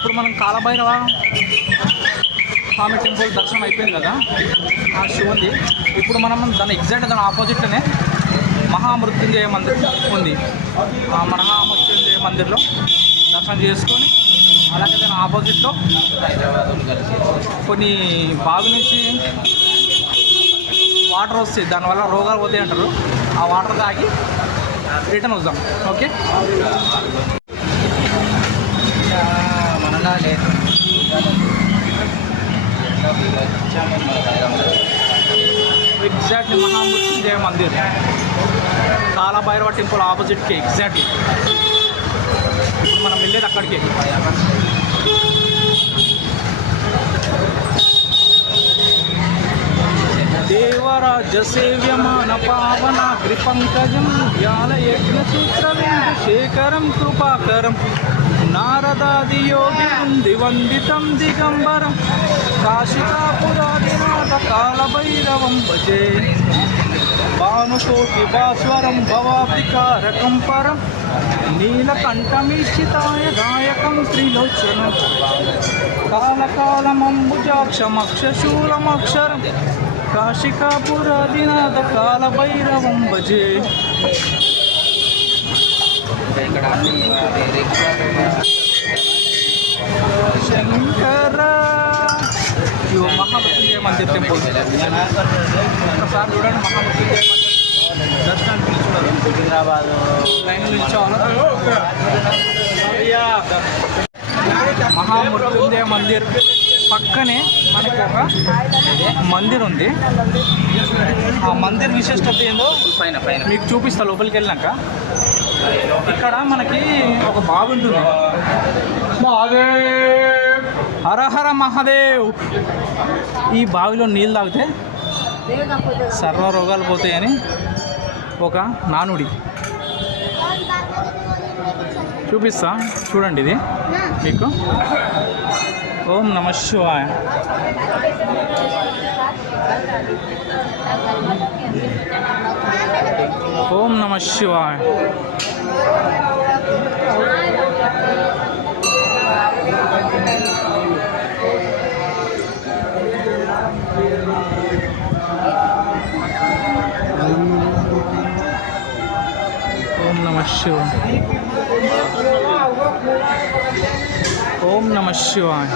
ఇప్పుడు మనం కాలభైరవ స్వామి టెంపుల్ దర్శనం అయిపోయింది కదా, ఆ శివుంది. ఇప్పుడు మనం దాని ఎగ్జాక్ట్ దాని ఆపోజిట్లోనే మహామృత్యుంజయ మందిర్ ఉంది. ఆ మహామృత్యుంజయ మందిర్లో దర్శనం చేసుకొని, అలాగే దాని ఆపోజిట్లో కొన్ని బావి నుంచి వాటర్ వస్తాయి, దానివల్ల రోగాలు పోతాయి అంటారు. ఆ వాటర్ తాగి రిటర్న్ వద్దాం. Okay, exactly Mahamrityunjaya Mandir Kalabhairava temple ఆపోజిట్కి ఎగ్జాక్ట్లీ ఇప్పుడు మనం వెళ్ళేది అక్కడికి. దేవరాజ సేవ్యమాన పావన కృపంకజం వ్యాలయజ్ఞసూత్రవేందు శేఖరం కృపాకరం నారదాది యోగి వందితం దిగంబరం కాశికాపురాదినాథ కాలభైరవం భజే భానుకోటి భాస్వరం భవాబ్దికారకం పరం నీలకంఠమీక్షితాయ గాయకం త్రిలోచనం కాలకాలమంబుజాక్షమక్షశూలమక్షరం కాశికాపురాదినాథ కాలభైరవం భజే. శంకర మహామృత్యుంజయ మందిర్ టెంపుల్ ఒకసారి చూడండి. మహామృత్యుంజయ మందిర్ దర్శనానికి చూడాలి. హైదరాబాద్ లైన్ నిల్చోవాలి. మహామృత్యుంజయ మందిర్ పక్కనే మనకు ఒక మందిర్ ఉంది. ఆ మందిర్ విశిష్టత ఏందో మీకు చూపిస్తా లోపలికి వెళ్ళినాక. ఇక్కడ మనకి ఒక బావి ఉంటుంది. హరహర మహాదేవ్. ఈ బావిలో నీళ్ళు తాగితే సర్వ రోగాలు పోతాయని ఒక నానుడి. చూపిస్తా చూడండి ఇది మీకు. ఓం నమః శివాయ. ఓం నమః శివాయ. ఓం నమః శివాయ. ఓం నమః శివాయ.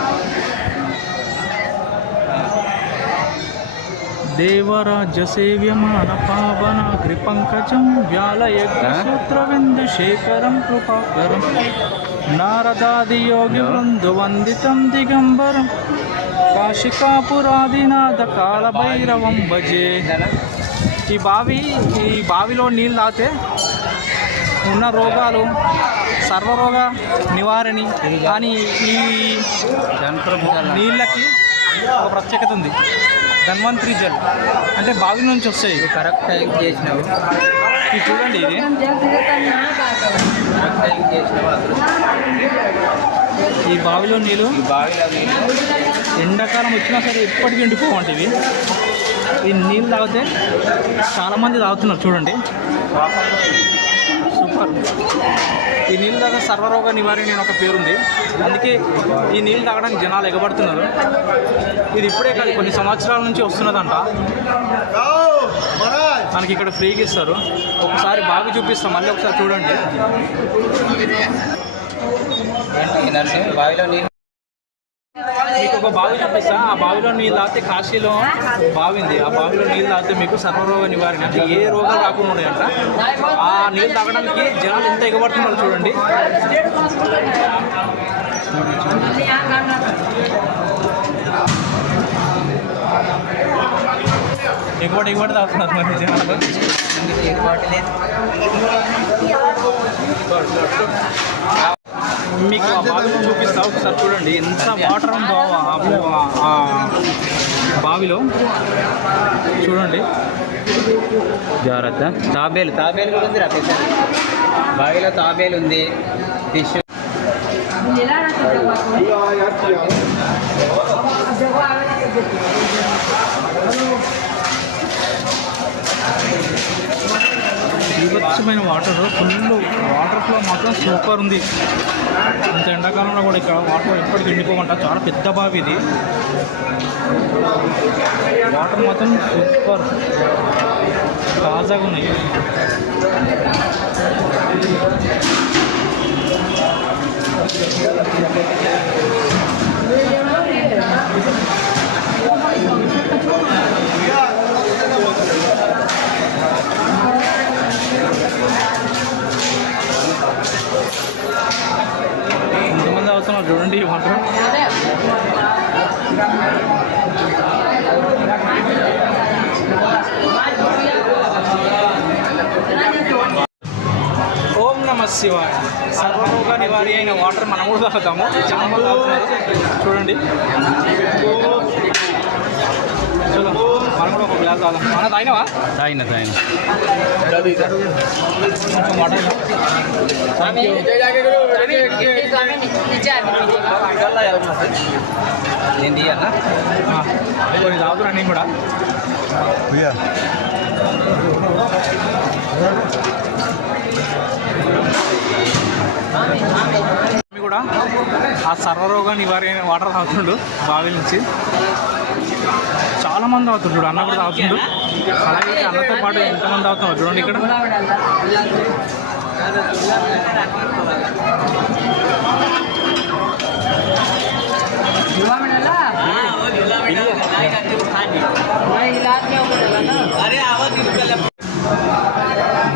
దేవరాజ సేవ్యమాన పావన కృపంకజం వ్యాలయజ్ఞసూత్రవిందు శేఖరం కృపాకరం నారదాది యోగి వృందు వందితం దిగంబరం కాశికాపురాదినాథ కాలభైరవం భజే. ఈ బావిలో నీళ్ళు తాగితే ఉన్న రోగాలు సర్వరోగ నివారణి. కానీ ఈ నీళ్ళకి ఒక ప్రత్యేకత ఉంది. ధన్వంతరి జల్ అంటే బావి నుంచి వస్తాయి. కరెక్ట్ టైం చేసినావు. ఇది చూడండి, ఇది ఈ బావిలో నీళ్ళు ఎండాకాలం వచ్చినా సరే ఎప్పటికీ ఎండిపోవంటివి. ఈ నీళ్ళు తాగితే చాలామంది తాగుతున్నారు చూడండి. సూపర్. ఈ నీళ్ళు తాగితే సర్వరోగ నివారణ అని ఒక పేరుంది. అందుకే ఈ నీళ్ళు తాగడానికి జనాలు ఎగబడుతున్నారు. ఇది ఇప్పుడే కాదు, కొన్ని సంవత్సరాల నుంచి వస్తున్నదంట. మనకి ఇక్కడ ఫ్రీగా ఇస్తారు. ఒకసారి బావి చూపిస్తాం, మళ్ళీ ఒకసారి చూడండి. మీకు ఒక బావి చూపిస్తా. ఆ బావిలో నీళ్ళు తాగితే కాశీలో బావి ఉంది. ఆ బావిలో నీళ్ళు తాగితే మీకు సర్వరోగ నివారణ అంటే ఏ రోగాలు రాకుండా ఉన్నాయంట. ఆ నీళ్ళు తాగడానికి జనాలు ఎంత ఎగబడుతున్నారో చూడండి. ఎగబడి తాగుతున్నారు మరి జనాలు. మీకు ఆ బావిలో చూపిస్తా, ఒకసారి చూడండి ఎంత వాటర్ ఉందో ఆ బావిలో. చూడండి జాగ్రత్త. తాబేలు కూడా ఉంది రా, పెద్ద బావిలో తాబేలు ఉంది. ఫిష్ స్వచ్ఛమైన వాటర్, ఫుల్ వాటర్ ఫ్లో మాత్రం సూపర్ ఉంది. ఇంత ఎండాకాలంలో కూడా ఇక్కడ వాటర్ ఎప్పటికి ఎండిపోకుండా చాలా పెద్ద బావి ఇది. వాటర్ మాత్రం సూపర్ తాజాగా ఉన్నాయి. ఎంతమంది అవుతున్నారు చూడండి ఈ వాటర్. ఓం నమః శివాయ. సర్వరోగ నివారి అయిన వాటర్ మనం కూడా తాగుతాము. చాలా మంది తాగుతున్నారు చూడండి. చలో మనం కూడా ఒక గ్లాస్ తాగుదాం. మన తాగినవా? తాగిన కొంచెం వాటర్ ఏంటి అన్న కొన్ని తాగుతున్నాను నేను కూడా. కూడా ఆ సర్వరోగ నివారణ వాటర్ తాగుతుండు బావి నుంచి. చాలా మంది తాగుతుండు చూడు. అన్న కూడా తాగుతుండు. అలాగే అన్నతో పాటు ఎంతమంది తాగుతున్నారు చూడండి ఇక్కడ.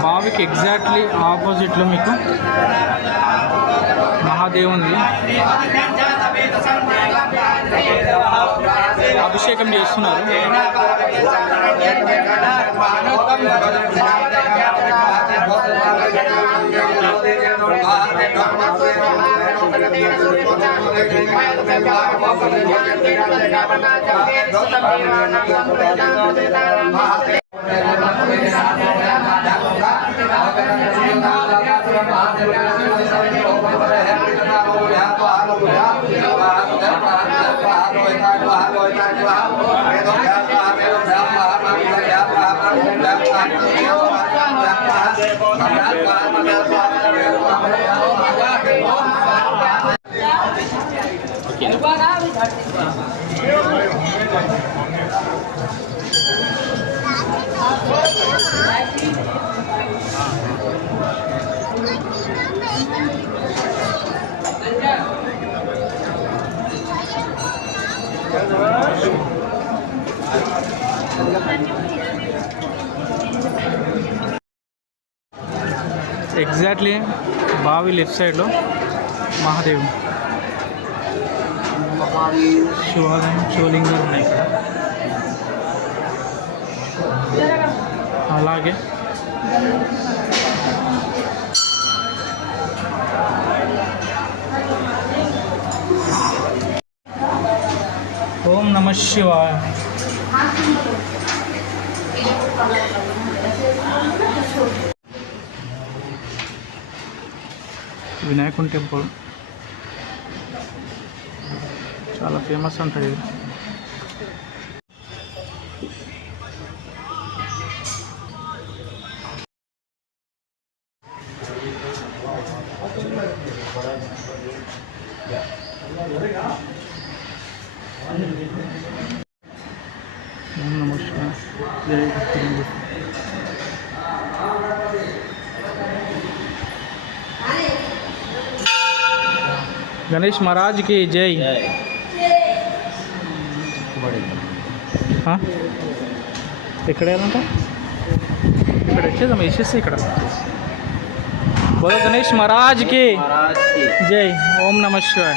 బావికి ఎగ్జాక్ట్లీ ఆపోజిట్లో మీకు మహాదేవుని అభిషేకం చేస్తున్నారు. ఎగ్జాక్ట్లీ బావి లెఫ్ట్ సైడ్లో మహాదేవ్ శివలింగాలు ఉన్నాయి ఇక్కడ. అలాగే ఓం నమః శివాయ. వినాయకుని టెంపుల్ చాలా ఫేమస్ ఉంటుంది. నమస్కారం. జై భక్తులు. గణేష్ మహారాజ్ కి జై. ఎక్కడ వెళ్ళాలంట? ఇక్కడ వచ్చేద్దాం. వేసేస్తే ఇక్కడ బోలో గణేష్ మహారాజ్ కి జై. ఓం నమః శివాయ.